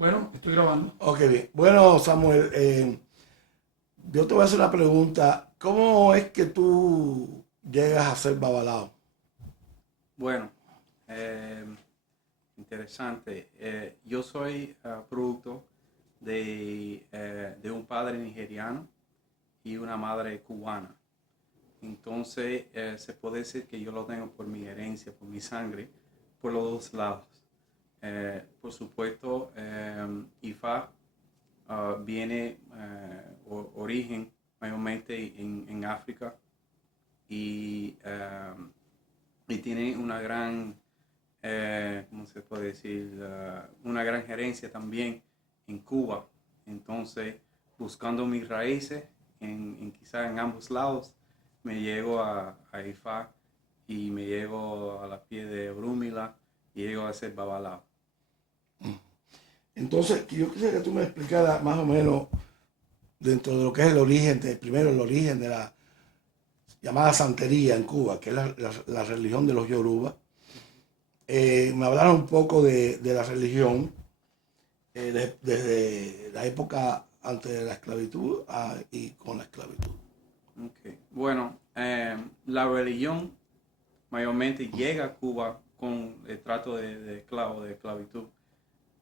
Bueno, estoy grabando. Ok, bien. Bueno, Samuel, yo te voy a hacer una pregunta. ¿Cómo es que tú llegas a ser babalao? Bueno, eh, interesante. Yo soy producto de un padre nigeriano y una madre cubana. Entonces, se puede decir que yo lo tengo por mi herencia, por mi sangre, por los dos lados. Por supuesto, Ifa viene origen mayormente en África y, y tiene una gran, ¿cómo se puede decir? Una gran gerencia también en Cuba. Entonces, buscando mis raíces quizá en ambos lados, me llego a Ifá y me llego a la pie de Brúmila y llego a ser Babalao. Entonces, yo quisiera que tú me explicaras más o menos dentro de lo que es el origen, primero el origen de la llamada santería en Cuba, que es la religión de los Yoruba. Me hablaron un poco de la religión desde la época antes de la esclavitud y con la esclavitud. Okay. Bueno, la religión mayormente llega a Cuba con el trato de esclavo, de esclavitud,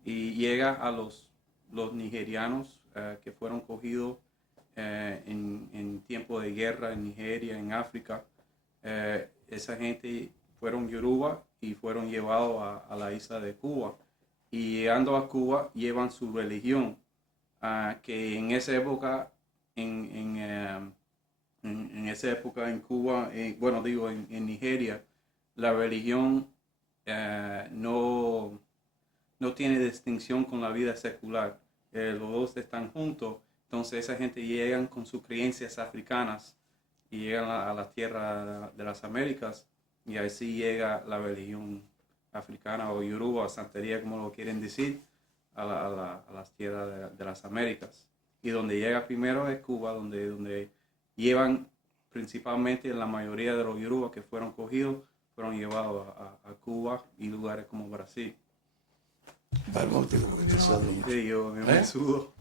y llega a los nigerianos que fueron cogidos en tiempo de guerra en Nigeria, en África. Esa gente fueron Yoruba y fueron llevados a la isla de Cuba. Y llegando a Cuba llevan su religión, que en esa época, en, en, eh, en esa época en Cuba, bueno, digo en Nigeria, la religión no tiene distinción con la vida secular. Los dos están juntos, entonces esa gente llegan con sus creencias africanas y llegan a la tierra de las Américas y así llega la religión africana o yoruba, santería como lo quieren decir, a las tierras de las Américas. Y donde llega primero es Cuba, donde llevan principalmente la mayoría de los yoruba que fueron cogidos, fueron llevados a Cuba y lugares como Brasil. Para un motivo, porque estoy sudando mucho. Sí, yo me sudo.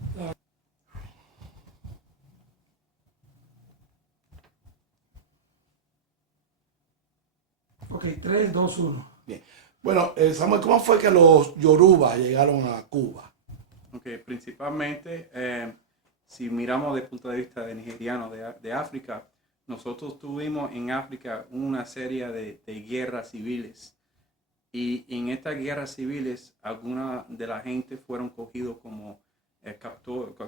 Ok, 3, 2, 1. Bien. Bueno, Samuel, ¿cómo fue que los Yoruba llegaron a Cuba? Okay, principalmente, si miramos desde el punto de vista de nigeriano de África, nosotros tuvimos en África una serie de guerras civiles. Y en estas guerras civiles, algunas de la gente fueron cogidos como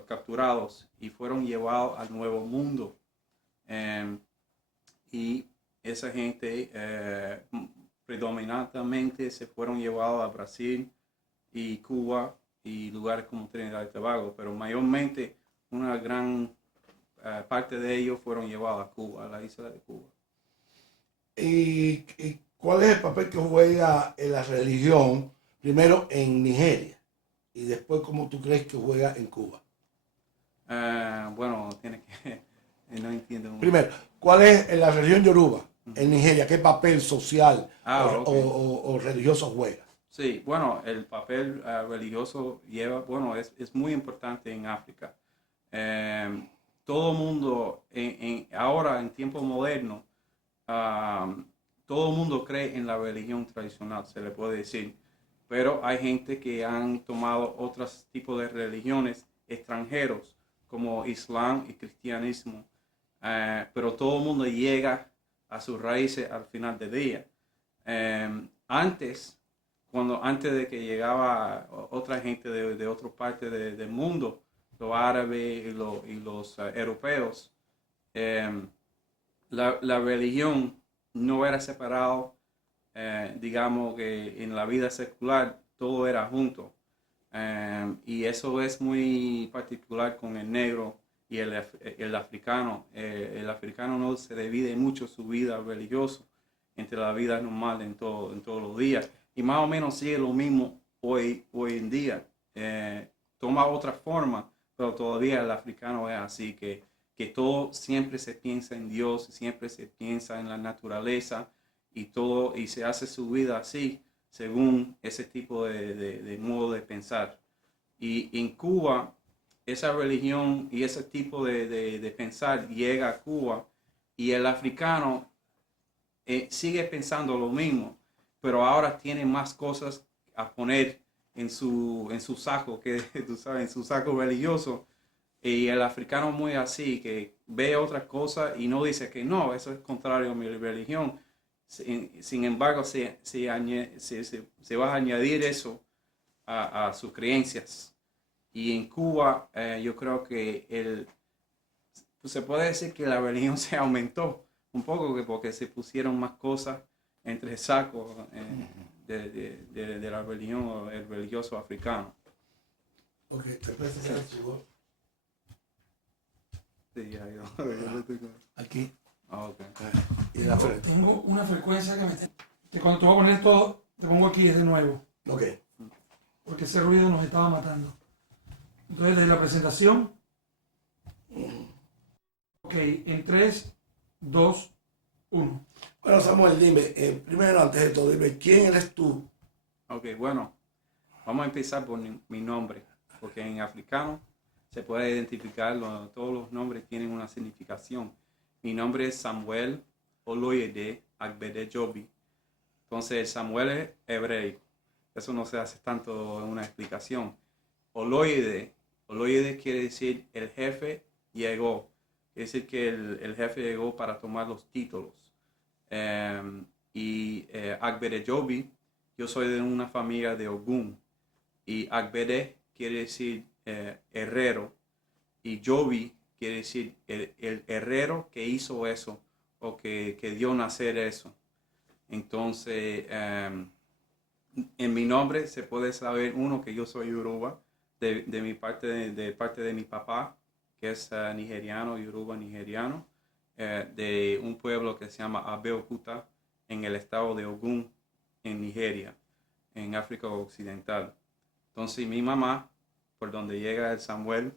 capturados y fueron llevados al Nuevo Mundo. Y esa gente predominantemente se fueron llevados a Brasil y Cuba y lugares como Trinidad y Tobago, pero mayormente una gran parte de ellos fueron llevados a Cuba, a la isla de Cuba. ¿Y cuál es el papel que juega en la religión, primero en Nigeria y después cómo tú crees que juega en Cuba? Bueno, tiene que, no entiendo mucho. Primero, ¿cuál es en la religión Yoruba en Nigeria? ¿Qué papel social Okay. o religioso juega? Sí, bueno, el papel religioso lleva, bueno, es muy importante en África. Todo el mundo, ahora en tiempo moderno, um, todo el mundo cree en la religión tradicional, se le puede decir, pero hay gente que han tomado otros tipos de religiones extranjeros, como Islam y cristianismo, pero todo el mundo llega a sus raíces al final del día. Antes, antes de que llegaba otra gente de otras partes del mundo, los árabes y los europeos, eh, la religión no era separado, digamos que en la vida secular todo era junto. Y eso es muy particular con el negro y el africano. El africano no se divide mucho su vida religiosa entre la vida normal en todos los días. Y más o menos sigue lo mismo hoy en día. Toma otra forma, pero todavía el africano es así, que todo siempre se piensa en Dios, siempre se piensa en la naturaleza y todo, y se hace su vida así, según ese tipo de modo de pensar. Y en Cuba, esa religión y ese tipo de pensar llega a Cuba y el africano sigue pensando lo mismo, pero ahora tiene más cosas a poner en su saco, que tú sabes, en su saco religioso. Y el africano muy así, que ve otras cosas y no dice que no, eso es contrario a mi religión. Sin embargo, se va a añadir eso a sus creencias. Y en Cuba, yo creo que pues se puede decir que la religión se aumentó un poco, porque se pusieron más cosas entre sacos de la religión o el religioso africano. Ok, te prestas el archivo. Sí, ya, yo lo tengo. Aquí. Ah, ok. Y la frente. Tengo una frecuencia que cuando te voy a poner todo, te pongo aquí de nuevo, Ok. porque ese ruido nos estaba matando. Entonces, desde la presentación, ok, en 3, 2, 1. Bueno, Samuel, dime, primero, antes de todo, dime, ¿quién eres tú? Ok, bueno, vamos a empezar por mi nombre, porque en africano se puede identificar, todos los nombres tienen una significación. Mi nombre es Samuel Oloyede Agbede Jobi. Entonces, el Samuel es hebreo. Eso no se hace tanto una explicación. Oloyede quiere decir el jefe llegó. Quiere decir que el jefe llegó para tomar los títulos. Agbede Jobi, yo soy de una familia de Ogún. Y Agbede quiere decir herrero. Y Jobi quiere decir el herrero que hizo eso o que dio nacer eso. Entonces, en mi nombre se puede saber, uno, que yo soy Yoruba, de mi parte, de parte de mi papá, que es nigeriano, Yoruba nigeriano, de un pueblo que se llama Abeokuta, en el estado de Ogun, en Nigeria, en África Occidental. Entonces, mi mamá, por donde llega el Samuel,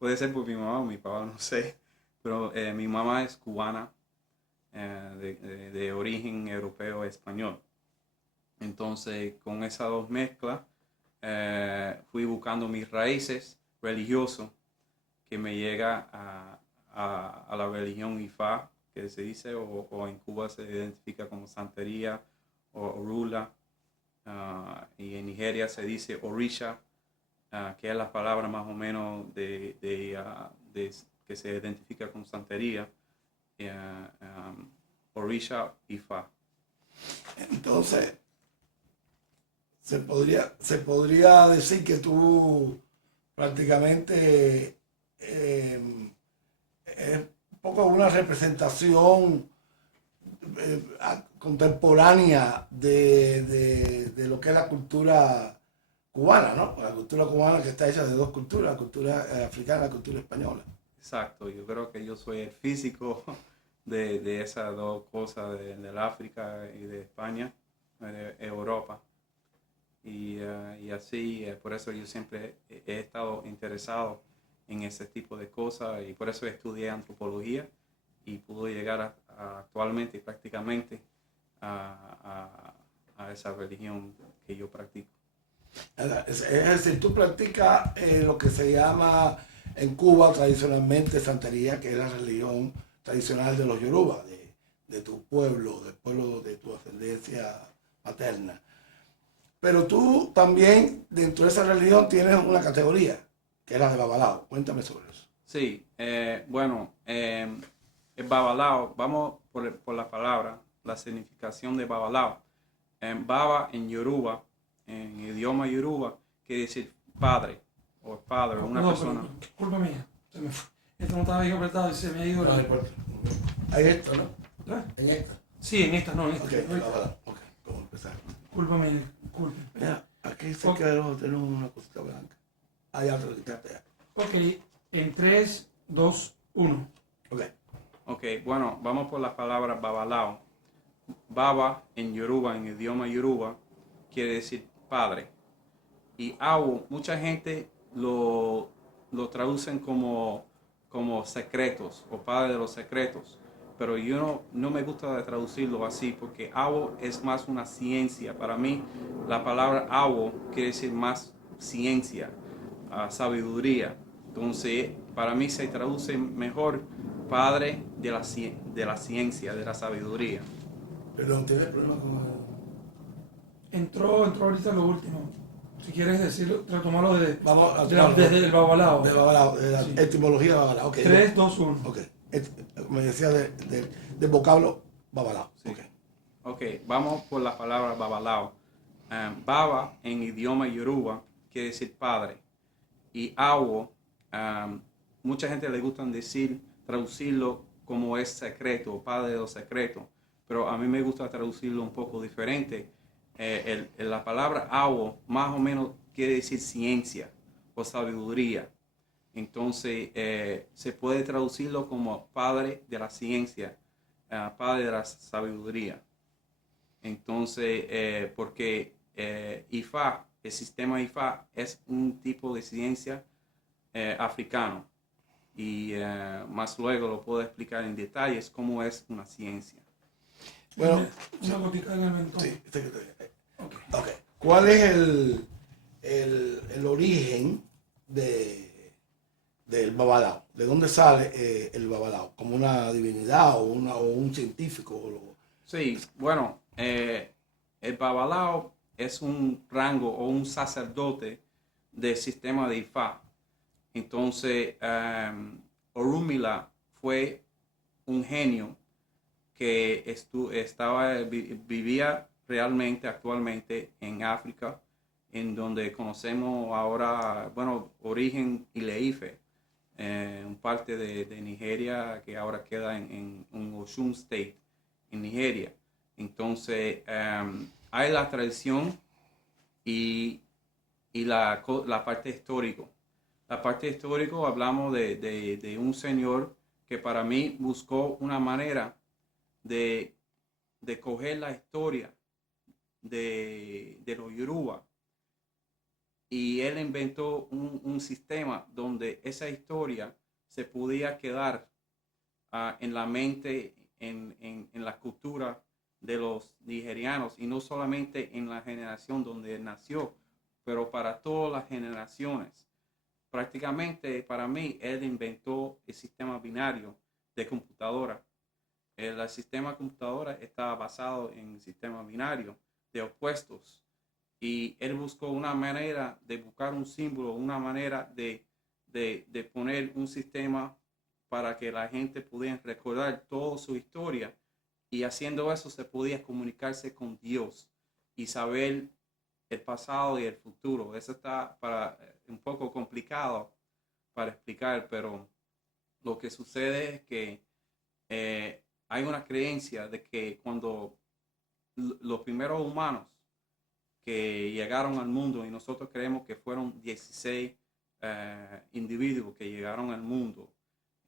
puede ser por mi mamá o mi papá, no sé, pero mi mamá es cubana, de origen europeo español. Entonces, con esas dos mezclas, fui buscando mis raíces religiosas, que me llega a la religión Ifá, que se dice, o en Cuba se identifica como santería o Orula, y en Nigeria se dice Orisha, que es la palabra más o menos que se identifica con santería, Orisha Ifá. Entonces, se podría decir que tú prácticamente es un poco una representación contemporánea de lo que es la cultura cubana, ¿no? La cultura cubana que está hecha de dos culturas, la cultura africana y la cultura española. Exacto, yo creo que yo soy el físico de esas dos cosas, del África y de España, de Europa. Y así, por eso yo siempre he estado interesado en ese tipo de cosas, y por eso estudié antropología y pude llegar actualmente prácticamente a esa religión que yo practico. Es decir, tú practicas lo que se llama en Cuba tradicionalmente santería, que es la religión tradicional de los Yoruba, de tu pueblo, del pueblo de tu ascendencia materna. Pero tú también, dentro de esa religión, tienes una categoría, que es la de Babalao. Cuéntame sobre eso. Sí, bueno, el Babalao, vamos por la palabra, la significación de Babalao. Baba en Yoruba, en idioma Yoruba, quiere decir padre o padre, una persona. Pero, culpa mía, se me fue. Esto no estaba bien apretado y se me ha ido. No importa. Hay esto, ¿no? ¿Eh? En esta. Sí, en esta, no, en esta. Ok, Babalao. Ok, vamos a empezar. Culpa mía, culpa. Mira, aquí cerca de los tenemos una cosita blanca. Allá te lo quitaste ya. Ok, en 3, 2, 1. Ok. Ok, bueno, vamos por la palabra Babalao. Baba en Yoruba, en idioma Yoruba, quiere decir padre. Y Awo, mucha gente lo traducen como secretos o padre de los secretos. Pero yo no me gusta traducirlo así, porque Awo es más una ciencia. Para mí, la palabra Awo quiere decir más ciencia. sabiduría. Entonces, para mí se traduce mejor padre de la ciencia, de la sabiduría. Perdón, ¿tienes problema con Entró ahorita lo último. Si quieres decirlo, retomarlo Vamos a desde el babalao. de Babalao, de la Sí. etimología de Babalao? Okay. 3, 2, 1. Ok. Me decía del vocablo Babalao. Sí. Ok. Ok, vamos por la palabra babalao. Baba en idioma yoruba quiere decir padre. Y awo, mucha gente le gusta decir, traducirlo como es secreto, o padre de los secretos. Pero a mí me gusta traducirlo un poco diferente. La palabra awo más o menos quiere decir ciencia o sabiduría. Entonces se puede traducirlo como padre de la ciencia, padre de la sabiduría. Entonces, porque IFA, el sistema IFA es un tipo de ciencia africano y más luego lo puedo explicar en detalles cómo es una ciencia. Bueno, Una gotica en el mentón. sí. Okay. Ok. ¿Cuál es el origen del Babalao? ¿De dónde sale el Babalao? ¿Como una divinidad o un científico? Sí, bueno, el babalao es un rango o un sacerdote del sistema de Ifá. Entonces, Orunmila fue un genio que vivía realmente actualmente en África, en donde conocemos ahora, bueno, origen Ile-Ife, un parte de Nigeria que ahora queda en Osun State, en Nigeria. Entonces, hay la tradición y la parte histórica. La parte histórica hablamos de un señor que para mí buscó una manera de coger la historia de los Yoruba y él inventó un sistema donde esa historia se podía quedar en la mente, en la cultura de los nigerianos y no solamente en la generación donde él nació, pero para todas las generaciones. Prácticamente para mí él inventó el sistema binario de computadora. El sistema computadora está basado en el sistema binario de opuestos y él buscó una manera de buscar un símbolo, una manera de poner un sistema para que la gente pudiera recordar toda su historia y haciendo eso se podía comunicarse con Dios y saber el pasado y el futuro. Eso está un poco complicado para explicar, pero lo que sucede es que hay una creencia de que cuando los primeros humanos que llegaron al mundo, y nosotros creemos que fueron 16 individuos que llegaron al mundo,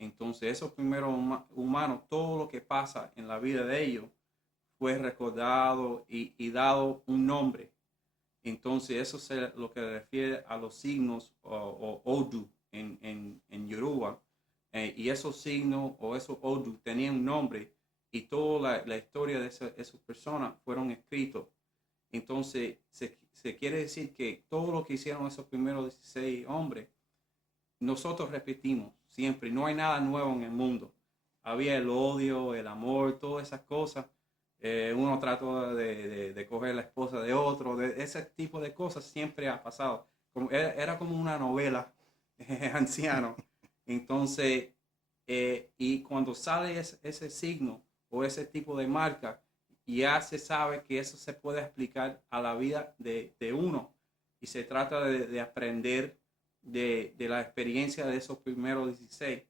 entonces esos primeros humanos, todo lo que pasa en la vida de ellos fue recordado y dado un nombre. Entonces eso es lo que refiere a los signos o Odu en Yoruba. Y esos signos o esos Odu tenían un nombre y toda la historia de esas personas fueron escritos. Entonces se quiere decir que todo lo que hicieron esos primeros 16 hombres, nosotros repetimos siempre, no hay nada nuevo en el mundo. Había el odio, el amor, todas esas cosas. Uno trató de coger la esposa de otro, ese tipo de cosas siempre ha pasado. Era como una novela anciano. Entonces, y cuando sale ese signo o ese tipo de marca, ya se sabe que eso se puede explicar a la vida de uno. Y se trata de aprender de la experiencia de esos primeros 16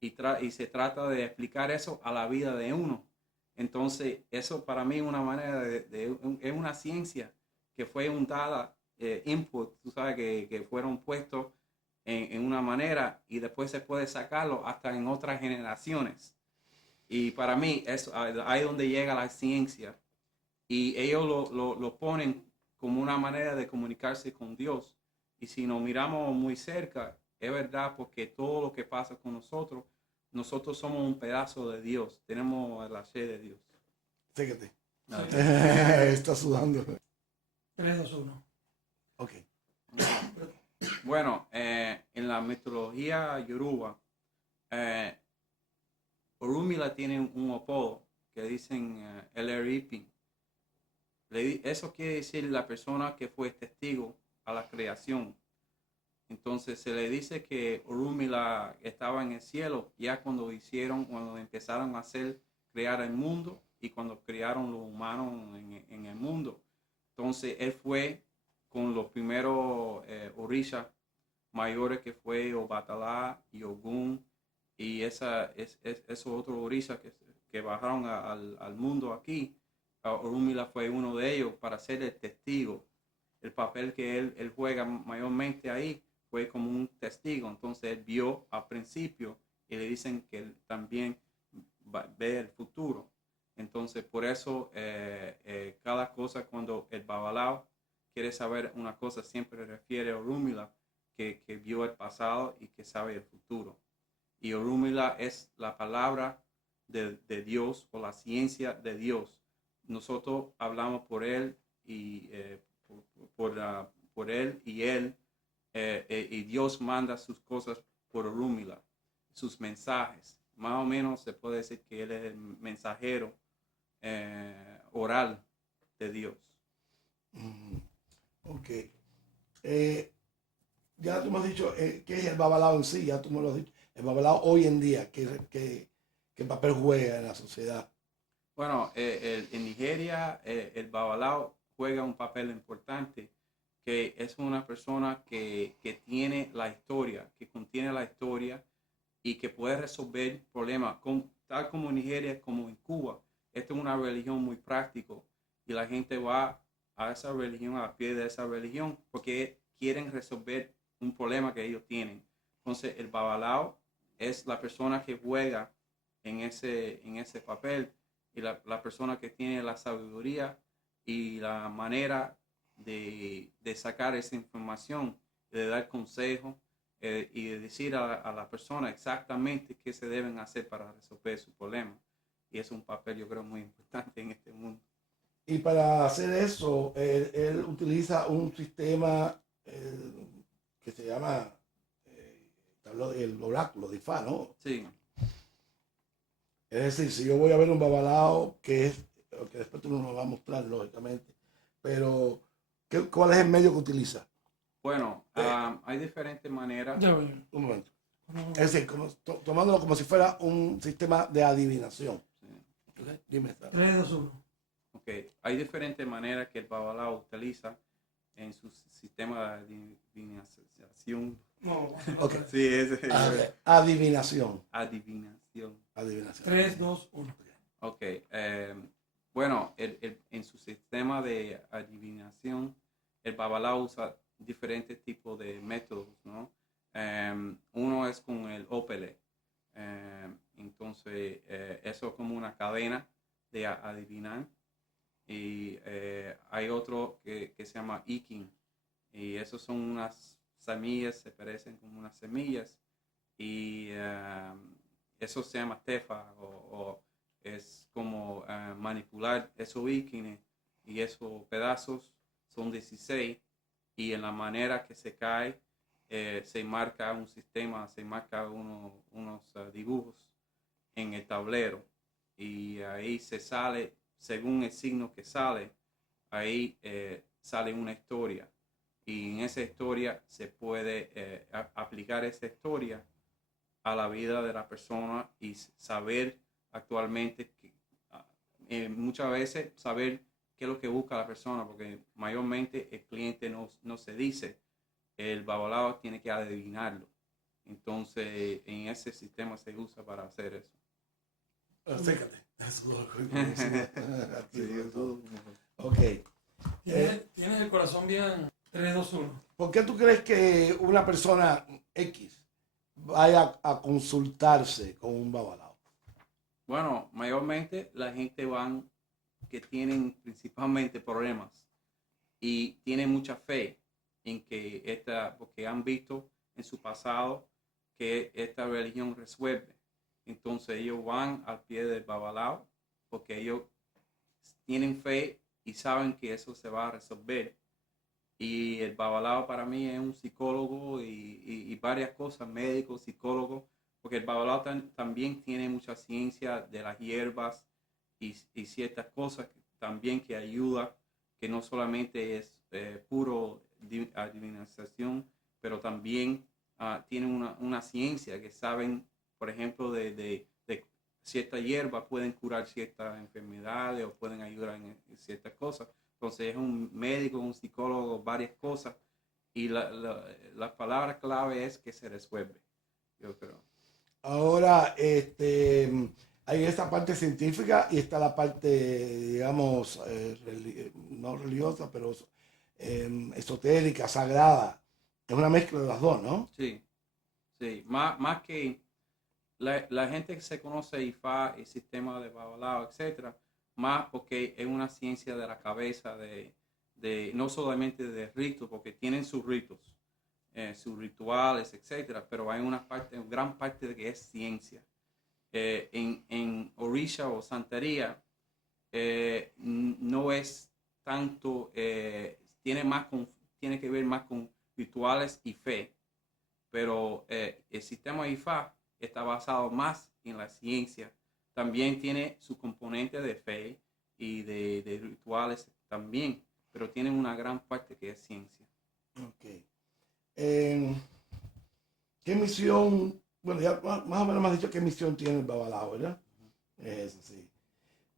y se trata de explicar eso a la vida de uno. Entonces, eso para mí es una manera es una ciencia que fue dada input, tú sabes, que fueron puestos en una manera y después se puede sacarlo hasta en otras generaciones. Y para mí, eso, ahí es donde llega la ciencia. Y ellos lo ponen como una manera de comunicarse con Dios. Y si nos miramos muy cerca, es verdad, porque todo lo que pasa con nosotros somos un pedazo de Dios. Tenemos la sed de Dios. Fíjate. Sí. Está sudando. 3, 2, 1. Ok. Bueno, en la mitología yoruba, eh, Orúmila tiene un apodo que dicen el Eripin. Eso quiere decir la persona que fue testigo a la creación. Entonces se le dice que Orúmila estaba en el cielo ya cuando empezaron a hacer, crear el mundo y cuando crearon los humanos en el mundo. Entonces él fue con los primeros orishas mayores que fue Obatalá y Ogún y esos otros orishas que bajaron al mundo aquí. Orúmila fue uno de ellos para ser el testigo. El papel que él juega mayormente ahí fue como un testigo. Entonces él vio al principio y le dicen que él también ve el futuro. Entonces por eso cada cosa cuando el Babalao quiere saber una cosa siempre refiere a Orúmila que vio el pasado y que sabe el futuro. Y Orúmila es la palabra de Dios o la ciencia de Dios. Nosotros hablamos por él y por él y Dios manda sus cosas por Orúmila, sus mensajes. Más o menos se puede decir que él es el mensajero oral de Dios. Ok. Ya tú me has dicho qué es el babalao en sí, ya tú me lo has dicho. El babalao hoy en día, ¿qué papel juega en la sociedad? Bueno, en Nigeria el Babalao juega un papel importante, que es una persona que tiene la historia, que contiene la historia y que puede resolver problemas, tal como en Nigeria como en Cuba. Esta es una religión muy práctica y la gente va a esa religión, a pie de esa religión, porque quieren resolver un problema que ellos tienen. Entonces, el Babalao es la persona que juega en ese papel y la persona que tiene la sabiduría y la manera de sacar esa información, de dar consejos y de decir a la persona exactamente qué se deben hacer para resolver su problema. Y es un papel, yo creo, muy importante en este mundo. Y para hacer eso, él utiliza un sistema que se llama el oráculo de Ifá, ¿no? Sí. Es decir, si yo voy a ver un babalao, que después tú nos lo vas a mostrar, lógicamente, pero ¿cuál es el medio que utiliza? Bueno, hay diferentes maneras. Ya veo. Un momento. Es decir, tomándolo como si fuera un sistema de adivinación. Sí. Okay, dime. 3, 2, 1. Ok, hay diferentes maneras que el Babalao utiliza en su sistema de adivinación. No, Ok. Sí, Adivinación. adivinación. Adivinación. 3, 2, 1. Ok, bueno, en su sistema de adivinación, el Babalao usa diferentes tipos de métodos, ¿no? Uno es con el ópele. Entonces, eso es como una cadena de adivinar. Y hay otro que se llama Ikin. Y esos son unas semillas, se parecen como unas semillas. Y eso se llama tefa o es como manipular esos Ikines y esos pedazos son 16 y en la manera que se cae se marca un sistema, se marca unos dibujos en el tablero y ahí se sale, según el signo que sale, ahí sale una historia y en esa historia se puede aplicar esa historia a la vida de la persona y saber actualmente, muchas veces saber qué es lo que busca la persona, porque mayormente el cliente no se dice, el babalao tiene que adivinarlo. Entonces, en ese sistema se usa para hacer eso. Fíjate. Ok. Tienes el corazón bien. 3, 2, 1. ¿Por qué tú crees que una persona X vaya a consultarse con un babalao? Bueno, mayormente la gente van que tienen principalmente problemas y tienen mucha fe en que porque han visto en su pasado que esta religión resuelve. Entonces ellos van al pie del babalao porque ellos tienen fe y saben que eso se va a resolver. Y el babalao para mí es un psicólogo y varias cosas, médico, psicólogo, porque el babalao también tiene mucha ciencia de las hierbas y ciertas cosas también que ayuda, que no solamente es puro adivinación, pero también tienen una ciencia que saben, por ejemplo, de ciertas hierbas pueden curar ciertas enfermedades o pueden ayudar en ciertas cosas. Entonces es un médico, un psicólogo, varias cosas. Y la palabra clave es que se resuelve, yo creo. Ahora, hay esta parte científica y está la parte, digamos, no religiosa, pero esotérica, sagrada. Es una mezcla de las dos, ¿no? Sí, sí. Más que la gente que se conoce IFA, el sistema de Babalao, etcétera, más porque es una ciencia de la cabeza, no solamente de ritos, porque tienen sus ritos, sus rituales, etcétera, pero hay una gran parte de que es ciencia. En Orisha o Santería no es tanto, tiene que ver más con rituales y fe, pero el sistema IFA está basado más en la ciencia. También tiene su componente de fe y de rituales también, pero tiene una gran parte que es ciencia. Ok. Eh, ¿Qué misión? Bueno, ya más o menos me has dicho qué misión tiene el Babalao, ¿verdad? Eso sí.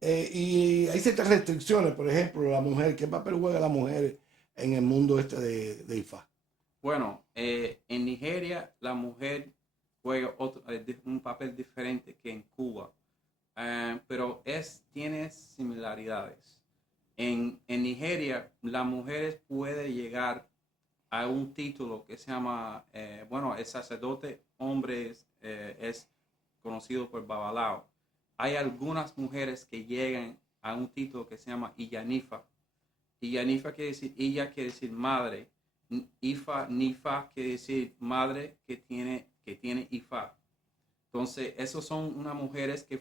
Y hay ciertas restricciones, por ejemplo, la mujer, ¿qué papel juega la mujer en el mundo este de IFA? Bueno, en Nigeria la mujer juega un papel diferente que en Cuba, pero tiene similaridades. En Nigeria la mujer puede llegar a un título que se llama, bueno, el sacerdote hombre es conocido por Babalao. Hay algunas mujeres que llegan a un título que se llama Iyanifa. Iyanifa quiere decir madre. Nifa quiere decir madre que tiene Ifa. Entonces, esos son unas mujeres que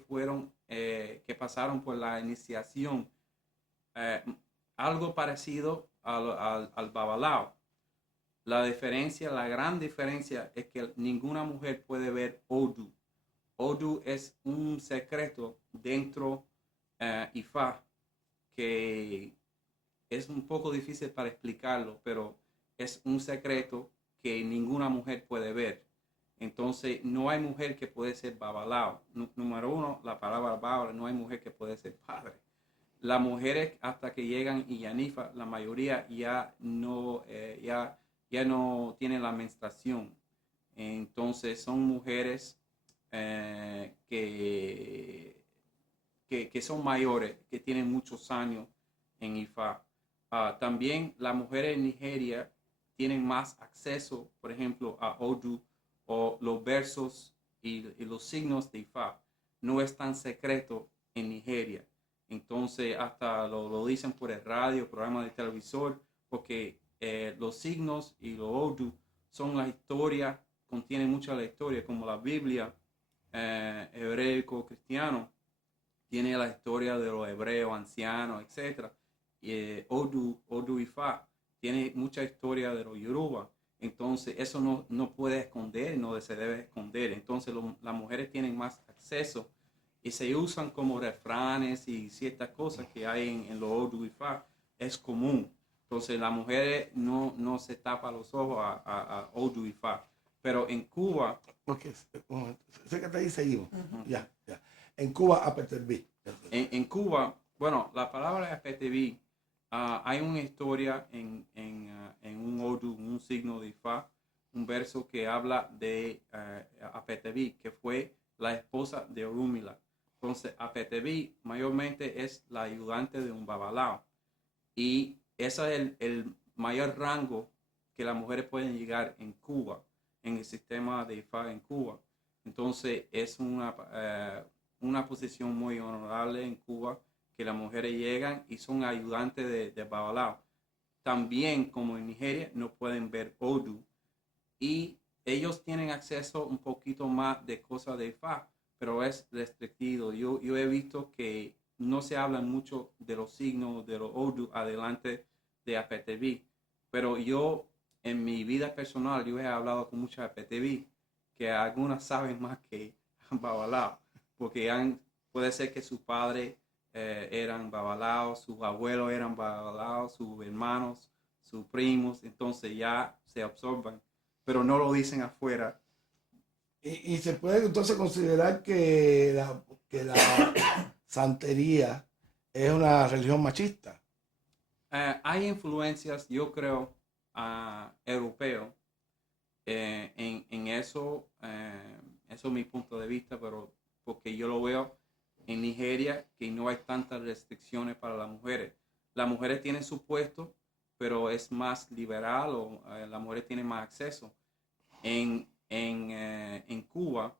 que pasaron por la iniciación, eh, algo parecido al Babalao. La gran diferencia es que ninguna mujer puede ver Odu. Odu es un secreto dentro Ifa que es un poco difícil para explicarlo, pero es un secreto que ninguna mujer puede ver. Entonces, no hay mujer que puede ser babalao. Número uno, la palabra babala, no hay mujer que puede ser padre. Las mujeres hasta que llegan y Yanifa, la mayoría ya no tienen la menstruación. Entonces, son mujeres que son mayores, que tienen muchos años en IFA. También las mujeres en Nigeria tienen más acceso, por ejemplo, a Odu o los versos y los signos de Ifa. No es tan secreto en Nigeria. Entonces, hasta lo dicen por el radio, programa de televisor, porque los signos y los Odu son la historia, contienen mucha la historia, como la Biblia hebraico cristiano tiene la historia de los hebreos ancianos, etc. Odu Ifa tiene mucha historia de los Yoruba. Entonces, eso no puede esconder, no se debe esconder. Entonces, las mujeres tienen más acceso y se usan como refranes y ciertas cosas que hay en los Odu Ifa. Es común. Entonces, las mujeres no se tapan los ojos a Odu Ifa. Pero en Cuba... Ok, sé que te ahí seguimos. Ya. En Cuba, Apeterbi. En Cuba, bueno, la palabra Apetebí, hay una historia en un Odu, un signo de Ifá, un verso que habla de Apetebí, que fue la esposa de Orúmila. Entonces, Apetebí mayormente es la ayudante de un babalao. Y ese es el mayor rango que las mujeres pueden llegar en Cuba, en el sistema de Ifá en Cuba. Entonces, es una posición muy honorable en Cuba, que las mujeres llegan y son ayudantes de babalao. También, como en Nigeria, no pueden ver Odu. Y ellos tienen acceso un poquito más de cosas de Ifá, pero es restrictivo. Yo he visto que no se habla mucho de los signos de los Odu adelante de Apetebí, Pero yo, en mi vida personal, yo he hablado con muchas PTV que algunas saben más que babalao, porque puede ser que sus padres eran babalaos, sus abuelos eran babalaos, sus hermanos, sus primos, entonces ya se absorban, pero no lo dicen afuera. Y se puede entonces considerar que la santería es una religión machista. Hay influencias, yo creo, europeo en eso. Eso es mi punto de vista, pero porque yo lo veo en Nigeria que no hay tantas restricciones para las mujeres. Las mujeres tienen su puesto, pero es más liberal o las mujeres tienen más acceso. En Cuba,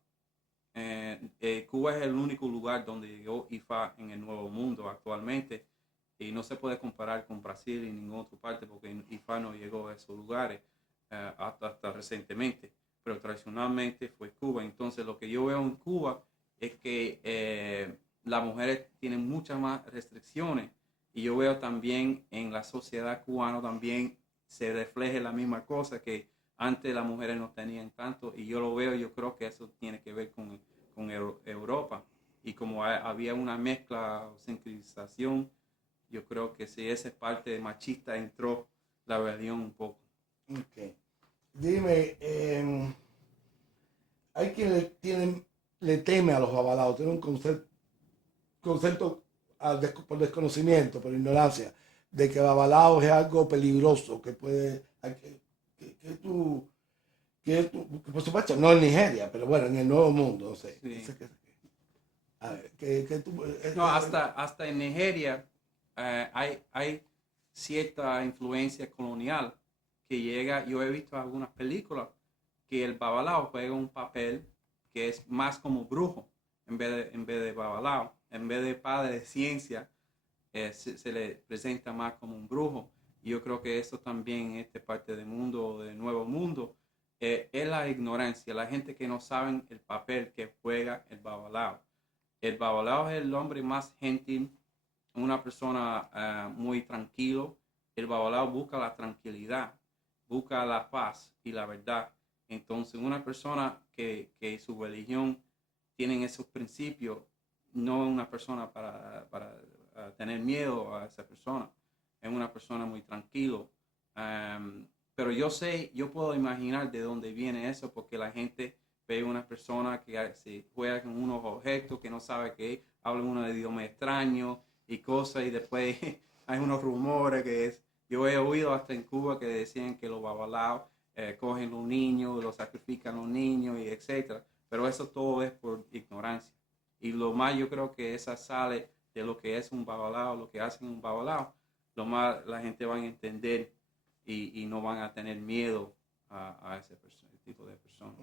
Cuba es el único lugar donde llegó IFA en el Nuevo Mundo actualmente y no se puede comparar con Brasil y ninguna otra parte porque IFA no llegó a esos lugares hasta recientemente, pero tradicionalmente fue Cuba. Entonces lo que yo veo en Cuba es que las mujeres tienen muchas más restricciones y yo veo también en la sociedad cubana también se refleja la misma cosa que antes las mujeres no tenían tanto y yo lo veo, yo creo que eso tiene que ver con Europa y como había una mezcla o sincronización, yo creo que si esa parte machista entró la rebelión un poco. Okay. Dime, hay quien le teme a los babalaos, tiene un concepto por desconocimiento, por ignorancia, de que babalao es algo peligroso, que puede, por supuesto, no en Nigeria, pero bueno, en el Nuevo Mundo, no sé. Sí. A ver, No, hasta en Nigeria hay cierta influencia colonial que llega, yo he visto algunas películas que el babalao juega un papel que es más como brujo en vez de babalao, en vez de padre de ciencia, se le presenta más como un brujo. Y yo creo que eso también en esta parte del mundo, del nuevo mundo, es la ignorancia, la gente que no saben el papel que juega el babalao. El babalao es el hombre más gentil, una persona muy tranquilo. El babalao busca la tranquilidad, busca la paz y la verdad. Entonces, una persona que su religión tiene esos principios, no es una persona para tener miedo a esa persona. Es una persona muy tranquilo. Pero yo puedo imaginar de dónde viene eso, porque la gente ve una persona que se juega con unos objetos que no sabe qué, habla un idioma extraño y cosas, y después hay unos rumores yo he oído hasta en Cuba que decían que los babalaos cogen los niños, los sacrifican los niños y etcétera, pero eso todo es por ignorancia. Y lo más yo creo que esa sale de lo que es un babalao, lo que hacen un babalao, lo más la gente va a entender y no van a tener miedo a ese tipo de personas.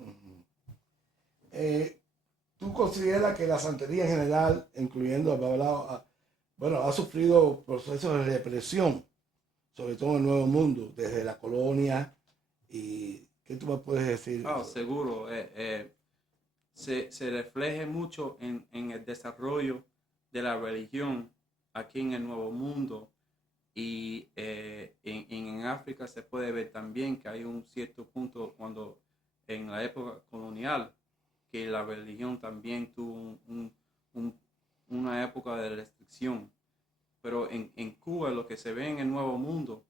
¿Tú consideras que la santería en general, incluyendo el babalao, ha sufrido procesos de represión, sobre todo en el Nuevo Mundo, desde la colonia? ¿Y qué tú me puedes decir? Seguro. Se refleja mucho en el desarrollo de la religión aquí en el Nuevo Mundo y en África se puede ver también que hay un cierto punto cuando en la época colonial que la religión también tuvo una época de restricción, pero en Cuba lo que se ve en el Nuevo Mundo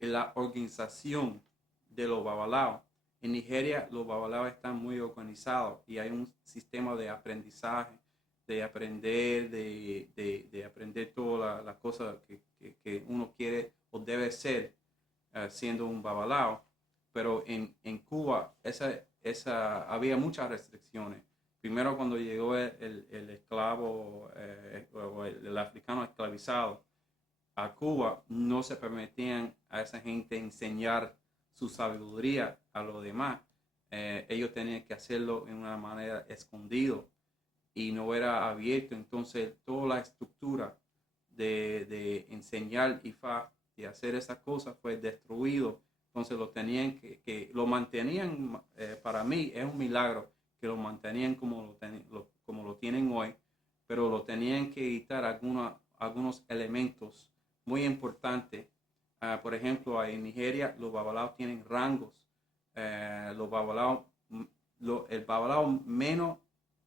es la organización de los babalaos. En Nigeria los babalaos están muy organizados y hay un sistema de aprendizaje, de aprender, de aprender todas las cosas que uno quiere o debe ser siendo un babalao. Pero en Cuba había muchas restricciones. Primero cuando llegó el esclavo o el africano esclavizado a Cuba, no se permitían a esa gente enseñar su sabiduría a los demás. Ellos tenían que hacerlo en una manera escondido y no era abierto. Entonces toda la estructura de enseñar IFA y hacer esas cosas fue destruido. Entonces lo mantenían, para mí es un milagro que lo mantenían como lo tienen hoy, pero lo tenían que quitar algunos elementos muy importantes Por ejemplo, en Nigeria los babalaos tienen rangos. Los babalaos, el babalao menos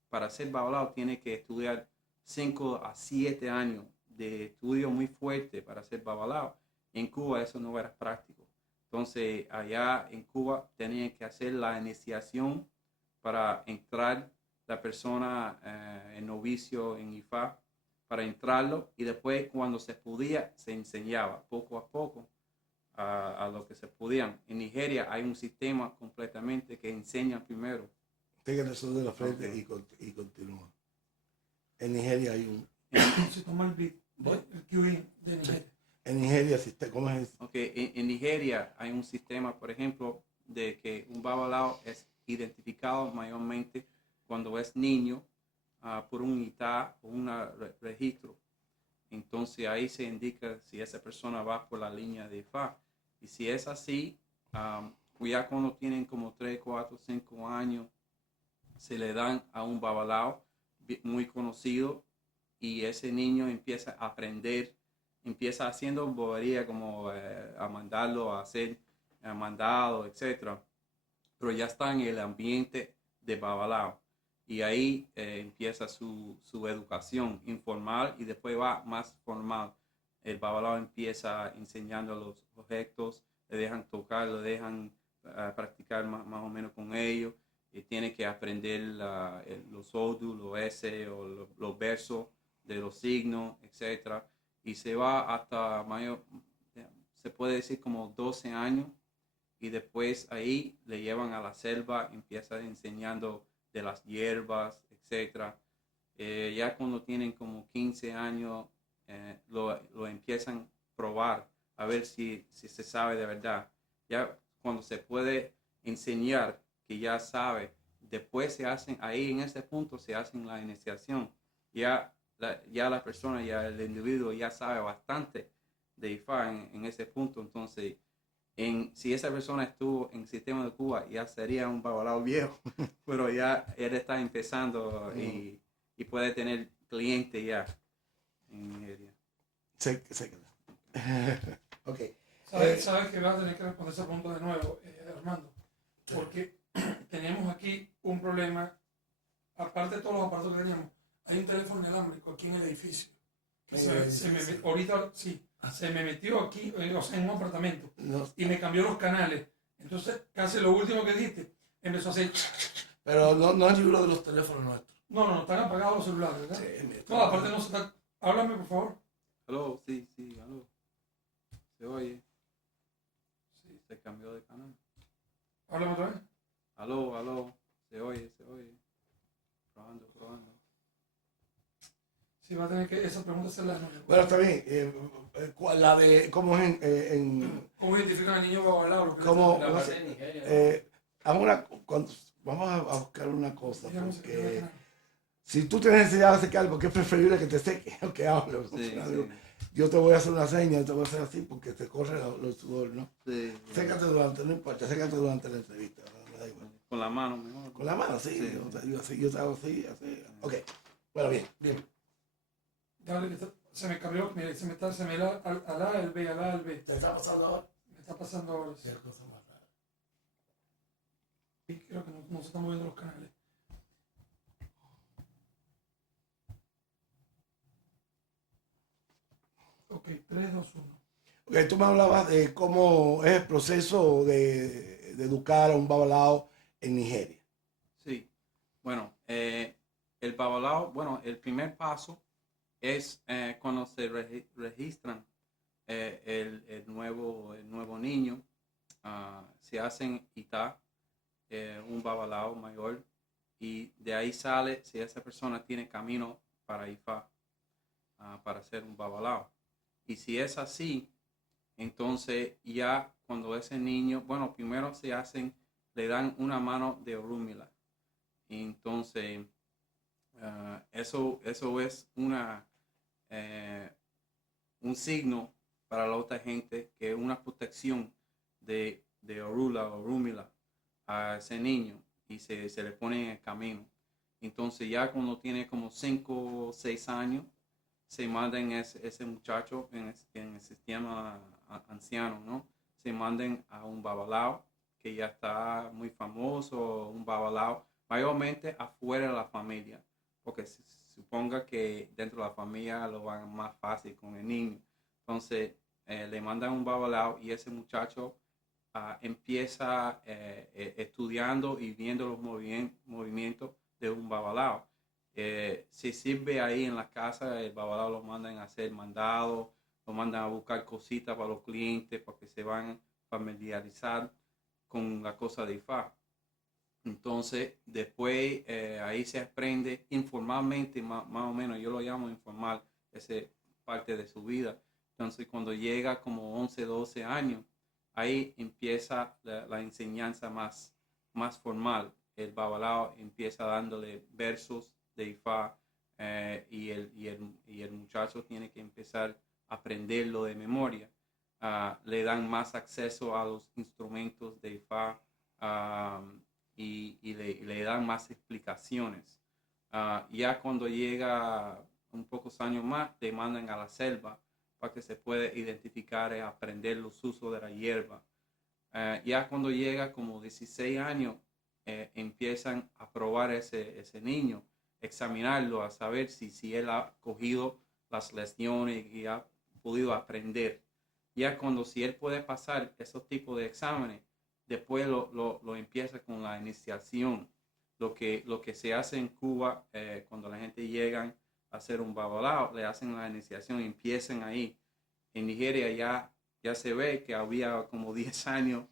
para ser babalao tiene que estudiar 5 a 7 años de estudio muy fuerte para ser babalao. En Cuba eso no era práctico. Entonces allá en Cuba tenían que hacer la iniciación para entrar la persona, el novicio en IFA, para entrarlo, y después cuando se podía se enseñaba poco a poco a lo que se podían. En Nigeria hay un sistema completamente que enseña primero. Tenga eso de la frente y continúa. En Nigeria hay un... Se toma el beat, el QE de Nigeria. En Nigeria, ¿cómo es eso? Okay. En Nigeria hay un sistema, por ejemplo, de que un babalao es identificado mayormente cuando es niño por un ITA o un registro. Entonces ahí se indica si esa persona va por la línea de IFA. Y si es así, ya cuando tienen como 3, 4, 5 años, se le dan a un babalao muy conocido, y ese niño empieza a aprender, empieza haciendo bobería como a mandarlo a hacer mandado, etc. Pero ya está en el ambiente de babalao. Y ahí empieza su educación informal y después va más formal. El babalao empieza enseñando los objetos, le dejan tocar, le dejan practicar más o menos con ellos. Y tiene que aprender los odus, los S o los versos de los signos, etc. Y se va hasta mayo, se puede decir como 12 años. Y después ahí le llevan a la selva, empieza enseñando de las hierbas, etc. Ya cuando tienen como 15 años, lo empiezan a probar, a ver si se sabe de verdad. Ya cuando se puede enseñar que ya sabe, después se hacen, ahí en ese punto se hacen la iniciación. Ya la persona, ya el individuo ya sabe bastante de IFA en ese punto. Entonces, si esa persona estuvo en el sistema de Cuba, ya sería un babalao viejo, pero ya él está empezando y puede tener clientes ya en Nigeria. Se ok. ¿Sabes que vas a tener que responder esa pregunta de nuevo, Armando? Porque tenemos aquí un problema, aparte de todos los aparatos que teníamos, hay un teléfono inalámbrico aquí en el edificio. Ahorita sí, se me metió aquí, o sea, en un apartamento, y me cambió los canales. Entonces, casi lo último que dijiste, empezó a hacer... Pero no es ninguno de los teléfonos nuestros. No, están apagados los celulares, ¿verdad? Sí, no, aparte no se está... Háblame, por favor. Aló, sí, aló. ¿Se oye? Sí, se cambió de canal. Háblame otra vez. Aló, se oye. Probando. Sí, va a tener que esa pregunta hacerla de nuevo. Bueno, está bien. La de cómo es ¿Cómo identifican al niño babalao? Vamos a buscar una cosa, porque si tú tienes necesidad de secar, porque es preferible que te seque o que hables. Sí. Yo te voy a hacer una seña, te voy a hacer así porque te corre los sudor, ¿no? Sí. Sécate no importa, sécate durante la entrevista. Me da igual. Con la mano mejor. Con la mano, sí. Yo te hago así. Ok, bueno, bien. Dale, se me cambió, mira, se me da al A, el B, al A, el B. ¿Te está pasando ahora? Me está pasando ahora. Sí. Cosa más rara. Y creo que no se están moviendo los canales. Ok, 3, 2, 1. Okay, tú me hablabas de cómo es el proceso de educar a un babalao en Nigeria. Sí, bueno, el babalao, el primer paso es cuando se registran el nuevo niño, se hacen ITA, un babalao mayor, y de ahí sale si esa persona tiene camino para IFA, para ser un babalao. Y si es así, entonces ya cuando ese niño, primero le dan una mano de Orúmila. Entonces, eso es un signo para la otra gente, que es una protección de Orúmila a ese niño, y se le pone en el camino. Entonces ya cuando tiene como 5 o 6 años, se mandan ese muchacho en el sistema anciano, ¿no? Se mandan a un babalao que ya está muy famoso, un babalao, mayormente afuera de la familia, porque se suponga que dentro de la familia lo van más fácil con el niño. Entonces, le mandan un babalao y ese muchacho empieza estudiando y viendo los movimientos de un babalao. Se sirve ahí en la casa, el babalao lo mandan a hacer mandados, lo mandan a buscar cositas para los clientes, para que se van a familiarizar con la cosa de Ifá. Entonces, después ahí se aprende informalmente, más o menos, yo lo llamo informal, esa parte de su vida. Entonces, cuando llega como 11, 12 años, ahí empieza la enseñanza más formal. El babalao empieza dándole versos de Ifá y el muchacho tiene que empezar a aprenderlo de memoria. Le dan más acceso a los instrumentos de Ifá y le dan más explicaciones. Ya cuando llega un pocos años más, le mandan a la selva para que se pueda identificar y aprender los usos de la hierba. Ya cuando llega como 16 años, empiezan a probar ese niño, examinarlo, a saber si él ha cogido las lecciones y ha podido aprender. Ya cuando si él puede pasar esos tipos de exámenes, después lo empieza con la iniciación. Lo que se hace en Cuba cuando la gente llega a hacer un babalao, le hacen la iniciación y empiezan ahí. En Nigeria ya se ve que había como 10 años